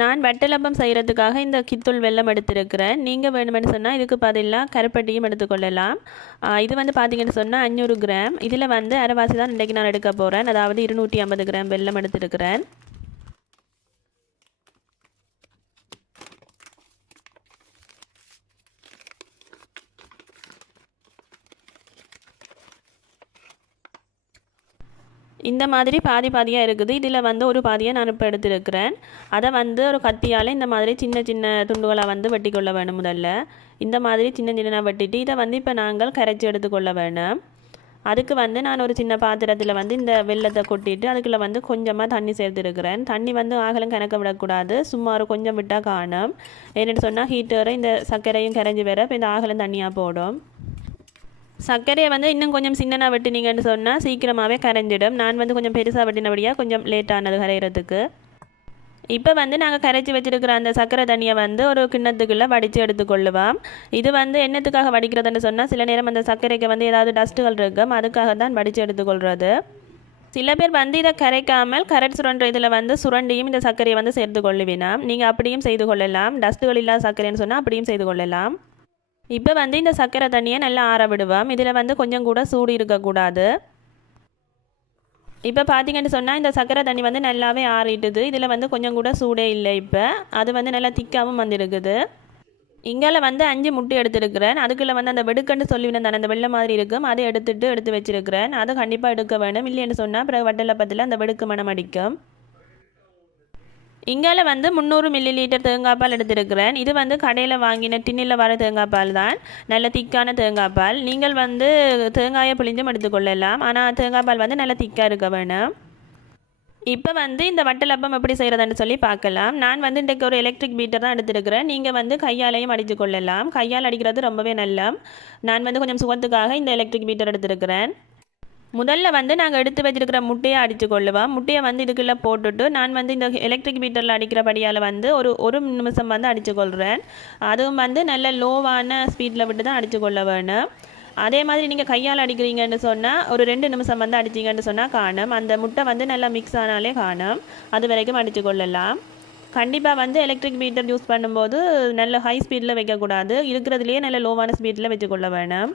நான் வட்டலப்பம் செய்கிறதுக்காக இந்த கித்தூள் வெல்லம் எடுத்திருக்கிறேன். நீங்கள் வேணுமென்னு சொன்னால் இதுக்கு பதிலாக கருப்பட்டியும் எடுத்துக்கொள்ளலாம். இது வந்து பார்த்தீங்கன்னு சொன்னால் அஞ்சூறு கிராம். இதில் வந்து அரைவாசி தான் இன்றைக்கு நான் எடுக்க போகிறேன் அதாவது இருநூற்றி ஐம்பது கிராம் வெல்லம் எடுத்திருக்கிறேன். இந்த மாதிரி பாதி பாதியாக இருக்குது. இதில் வந்து ஒரு பாதியை நான் இப்போ எடுத்திருக்கிறேன். அதை வந்து ஒரு கத்தியால் இந்த மாதிரி சின்ன சின்ன துண்டுகளாக வந்து வெட்டி கொள்ள வேணும் முதல்ல. இந்த மாதிரி சின்ன சின்னதாக வெட்டிட்டு இதை வந்து இப்போ நாங்கள் கரைச்சி எடுத்துக்கொள்ள வேணும். அதுக்கு வந்து நான் ஒரு சின்ன பாத்திரத்தில் வந்து இந்த வெள்ளத்தை கொட்டிட்டு அதுக்குள்ளே வந்து கொஞ்சமாக தண்ணி சேர்த்துருக்கிறேன். தண்ணி வந்து ஆகலம் கணக்க விடக்கூடாது. சும்மா ஒரு கொஞ்சம் விட்டால் காணும். ஏன்னு சொன்னால் ஹீட்டரை இந்த சர்க்கரையும் கரைஞ்சி வேற இப்போ இந்த ஆகலும் தண்ணியாக போடும். சர்க்கரையை வந்து இன்னும் கொஞ்சம் சின்னனாக வெட்டினீங்கன்னு சொன்னால் சீக்கிரமாகவே கரைஞ்சிடும். நான் வந்து கொஞ்சம் பெருசாக வெட்டினபடியாக கொஞ்சம் லேட் ஆனது கரையிறதுக்கு. இப்போ வந்து நாங்கள் கரைச்சி வச்சிருக்கிற அந்த சர்க்கரை தண்ணியை வந்து ஒரு கிண்ணத்துக்குள்ளே வடித்து எடுத்துக்கொள்ளுவோம். இது வந்து என்னத்துக்காக வடிக்கிறதுன்னு சொன்னால் சில நேரம் அந்த சர்க்கரைக்கு வந்து ஏதாவது டஸ்ட்டுகள் இருக்கும். அதுக்காக தான் வடித்து எடுத்துக்கொள்கிறது சில பேர் வந்து இதை கரைக்காமல் கரெக்ட் சுரண்ட இதில் வந்து சுரண்டியும் இந்த சர்க்கரையை வந்து சேர்த்து கொள்ளுவினாம் நீங்கள் அப்படியும் செய்து கொள்ளலாம். டஸ்ட்டுகள் இல்லாத சர்க்கரைன்னு சொன்னால் அப்படியும் செய்து கொள்ளலாம். இப்போ வந்து இந்த சர்க்கரை தண்ணியை நல்லா ஆற விடுவோம். இதில் வந்து கொஞ்சம் கூட சூடு இருக்கக்கூடாது இப்போ பார்த்தீங்கன்னு சொன்னால் இந்த சர்க்கரை தண்ணி வந்து நல்லாவே ஆறிட்டுது. இதில் வந்து கொஞ்சம் கூட சூடே இல்லை இப்போ. அது வந்து நல்லா திக்காகவும் வந்துருக்குது. இங்கால வந்து அஞ்சு முட்டை எடுத்துருக்கிறேன். அதுக்குள்ளே வந்து அந்த வெடுக்கன்னு சொல்லி தானே அந்த வெள்ளை மாதிரி இருக்கும். அதை எடுத்துட்டு எடுத்து வச்சிருக்கிறேன். அதை கண்டிப்பாக எடுக்க வேணும். இல்லைன்னு சொன்னால் பிறகு வட்டலப்பத்தில் அந்த வெடுக்கு மனம் அடிக்கும். இங்கால வந்து முந்நூறு மில்லி லிட்டர் தேங்காய் பால் எடுத்திருக்கிறேன். இது வந்து கடையில் வாங்கின டின்னில் வர தேங்காய் பால் தான். நல்ல திக்கான தேங்காய் பால். நீங்கள் வந்து தேங்காயை பிழிஞ்சும் எடுத்துக்கொள்ளலாம். ஆனால் தேங்காய் பால் வந்து நல்ல திக்காக இருக்க வேணும். இப்போ வந்து இந்த வட்டலப்பம் எப்படி செய்கிறதுன்னு சொல்லி பார்க்கலாம். நான் வந்து இன்றைக்கு ஒரு எலக்ட்ரிக் பீட்டர் தான் எடுத்திருக்கிறேன். நீங்கள் வந்து கையாலையும் அடித்து கொள்ளலாம். கையால் அடிக்கிறது ரொம்பவே நல்லம். நான் வந்து கொஞ்சம் சுகத்துக்காக இந்த எலக்ட்ரிக் பீட்டர் எடுத்திருக்கிறேன். முதல்ல வந்து நாங்கள் எடுத்து வச்சிருக்கிற முட்டையை அடித்து கொள்ளுவோம் முட்டையை வந்து இதுக்குள்ளே போட்டுட்டு நான் வந்து இந்த எலக்ட்ரிக் பீட்டரில் அடிக்கிறபடியால் வந்து ஒரு ஒரு நிமிஷம் வந்து அடித்து கொள்கிறேன் அதுவும் வந்து நல்ல லோவான ஸ்பீடில் விட்டு தான் அடித்து கொள்ள வேணும். அதே மாதிரி நீங்கள் கையால் அடிக்கிறீங்கன்னு சொன்னால் ஒரு ரெண்டு நிமிஷம் வந்து அடிச்சிங்கன்னு சொன்னால் காணும். அந்த முட்டை வந்து நல்லா மிக்ஸ் ஆனாலே காணும். அது வரைக்கும் அடித்து கொள்ளலாம். கண்டிப்பாக வந்து எலக்ட்ரிக் பீட்டர் யூஸ் பண்ணும்போது நல்ல ஹை ஸ்பீடில் வைக்கக்கூடாது. இருக்கிறதுலேயே நல்ல லோவான ஸ்பீடில் வச்சுக்கொள்ள வேணும்.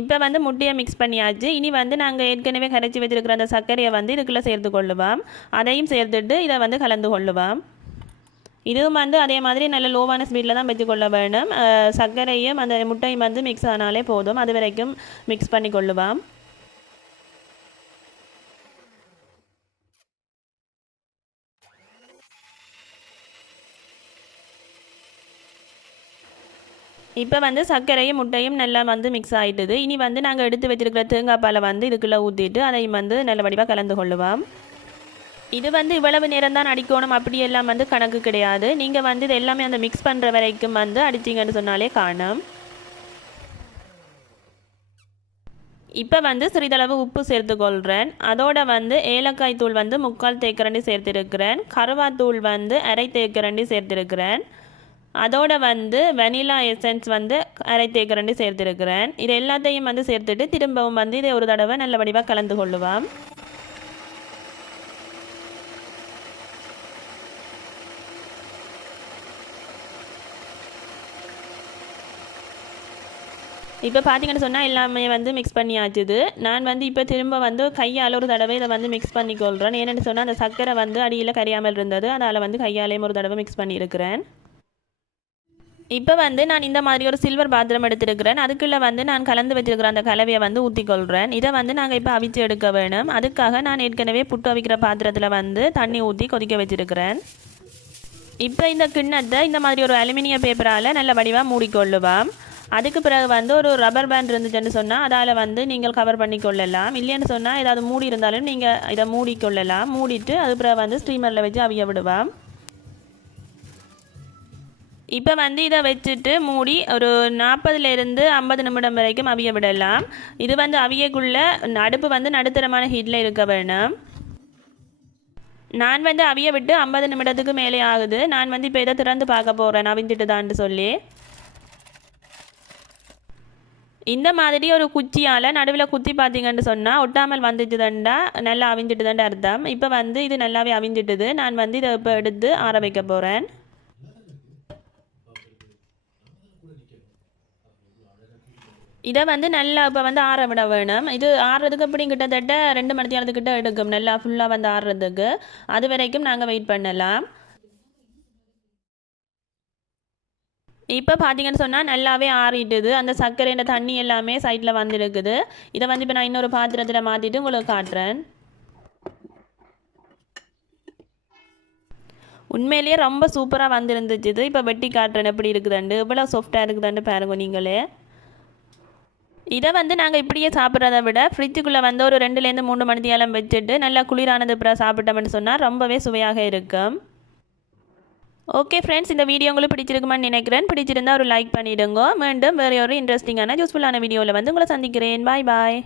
இப்போ வந்து முட்டையை மிக்ஸ் பண்ணியாச்சு. இனி வந்து நாங்கள் ஏற்கனவே கரைச்சி வச்சிருக்கிற அந்த சர்க்கரையை வந்து இதுக்குள்ளே சேர்த்து கொள்ளுவோம். அதையும் சேர்த்துட்டு இதை வந்து கலந்து கொள்ளுவோம். இதுவும் வந்து அதே மாதிரி நல்ல லோவான ஸ்பீடில் தான் வச்சு கொள்ள வேணும். சர்க்கரையும் அந்த முட்டையும் வந்து மிக்ஸ் ஆனாலே போதும். அது வரைக்கும் மிக்ஸ் பண்ணி கொள்ளுவோம். இப்போ வந்து சர்க்கரையும் முட்டையும் நல்லா வந்து மிக்ஸ் ஆகிட்டுது இனி வந்து நாங்கள் எடுத்து வச்சிருக்கிற தேங்காய் பாலை வந்து இதுக்குள்ளே ஊற்றிட்டு அதையும் வந்து நல்ல வடிவாக கலந்து கொள்ளுவோம். இது வந்து இவ்வளவு நேரம் தான் அடிக்கணும். அப்படியெல்லாம் வந்து கணக்கு கிடையாது. நீங்கள் வந்து இது எல்லாமே அந்த மிக்ஸ் பண்ணுற வரைக்கும் வந்து அடிச்சிங்கன்னு சொன்னாலே காணும். இப்போ வந்து சிறிதளவு உப்பு சேர்த்துக்கொள்கிறேன் அதோட வந்து ஏலக்காய் தூள் வந்து முக்கால் தேக்கரண்டி சேர்த்திருக்கிறேன். கருவாத்தூள் வந்து அரை தேக்கரண்டி சேர்த்திருக்கிறேன். அதோடு வந்து வெனிலா எசன்ஸ் வந்து அரை தேக்கரண்டு சேர்த்துருக்கிறேன். இது எல்லாத்தையும் வந்து சேர்த்துட்டு திரும்பவும் வந்து இதை ஒரு தடவை நல்ல வடிவாக கலந்து கொள்ளுவோம். இப்போ பார்த்தீங்கன்னு சொன்னால் எல்லாமே வந்து மிக்ஸ் பண்ணியாச்சுது நான் வந்து இப்போ திரும்ப வந்து கையால் ஒரு தடவை இதை வந்து மிக்ஸ் பண்ணி கொள்கிறேன் ஏன்னு சொன்னால் அந்த சர்க்கரை வந்து அடியில் கரையாமல் இருந்தது. அதால் வந்து கையாலேயும் ஒரு தடவை மிக்ஸ் பண்ணியிருக்கிறேன். இப்போ வந்து நான் இந்த மாதிரி ஒரு சில்வர் பாத்திரம் எடுத்திருக்கிறேன். அதுக்குள்ளே வந்து நான் கலந்து வச்சிருக்கிற அந்த கலவையை வந்து ஊற்றிக்கொள்கிறேன் இதை வந்து நாங்கள் இப்போ அவிச்சு எடுக்க வேணும். அதுக்காக நான் ஏற்கனவே புட்டு அவிக்கிற பாத்திரத்தில் வந்து தண்ணி ஊற்றி கொதிக்க வச்சிருக்கிறேன். இப்போ இந்த கிண்ணத்தை இந்த மாதிரி ஒரு அலுமினிய பேப்பரால் நல்ல வடிவாக மூடிக்கொள்ளுவோம். அதுக்கு பிறகு வந்து ஒரு ரப்பர் பேண்ட் இருந்துச்சுன்னு சொன்னால் அதால் வந்து நீங்கள் கவர் பண்ணி கொள்ளலாம். இல்லைன்னு சொன்னால் ஏதாவது மூடி இருந்தாலும் நீங்கள் இதை மூடிக்கொள்ளலாம். மூடிட்டு அது பிறகு வந்து ஸ்டீமரில் வச்சு அவிய விடுவோம். இப்போ வந்து இதை வச்சுட்டு மூடி ஒரு நாற்பதுலேருந்து ஐம்பது நிமிடம் வரைக்கும் அவிய விடலாம். இது வந்து அவியக்குள்ள அடுப்பு வந்து நடுத்தரமான ஹீட்டில் இருக்க வேணும். நான் வந்து அவிய விட்டு ஐம்பது நிமிடத்துக்கு மேலே ஆகுது. நான் வந்து இப்போ இதை திறந்து பார்க்க போகிறேன் அவிஞ்சிட்டு சொல்லி. இந்த மாதிரி ஒரு குச்சியால் நடுவில் குத்தி பார்த்தீங்கன்னு சொன்னால் ஒட்டாமல் வந்துட்டுதுண்டா நல்லா அவிஞ்சிட்டுதுன்ற அர்த்தம். இப்போ வந்து இது நல்லாவே அவிஞ்சிட்டுது நான் வந்து இதை இப்போ எடுத்து ஆற வைக்க போகிறேன் இதை வந்து நல்லா இப்போ வந்து ஆற விட வேணும். இது ஆறுறதுக்கு அப்படி கிட்டத்தட்ட ரெண்டு மணி நேரத்துக்கிட்ட எடுக்கும். நல்லா ஃபுல்லாக வந்து ஆறுறதுக்கு அது வரைக்கும் நாங்கள் வெயிட் பண்ணலாம். இப்போ பார்த்தீங்கன்னு சொன்னால் நல்லாவே ஆறிட்டுது. அந்த சர்க்கரையின் தண்ணி எல்லாமே சைட்டில் வந்துருக்குது. இதை வந்து இப்போ நான் இன்னொரு பாத்திரத்தில் மாற்றிட்டு உங்களுக்கு காட்டுறேன். உண்மையிலேயே ரொம்ப சூப்பராக வந்துருந்துச்சு. இது இப்போ வெட்டி காட்டுறேன். எப்படி இருக்குதாண்டு இவ்வளோ சாஃப்டாக இருக்குதாண்டு பாருங்க நீங்களே. இதை வந்து நாங்கள் இப்படியே சாப்பிட்றத விட ஃப்ரிட்ஜுக்குள்ளே வந்து ஒரு ரெண்டுலேருந்து மூணு மணித்தியாலம் வச்சுட்டு நல்லா குளிரானது அப்புறம் சாப்பிட்டோம்னு சொன்னால் ரொம்பவே சுவையாக இருக்கும். ஓகே ஃப்ரெண்ட்ஸ் இந்த வீடியோ உங்களுக்கு பிடிச்சிருக்குமான்னு நினைக்கிறேன். பிடிச்சிருந்தா ஒரு லைக் பண்ணிவிடுங்க மீண்டும் வேறு ஒரு இன்ட்ரெஸ்டிங்கான யூஸ்ஃபுல்லான வீடியோவில் வந்து உங்களை சந்திக்கிறேன். பாய் பாய்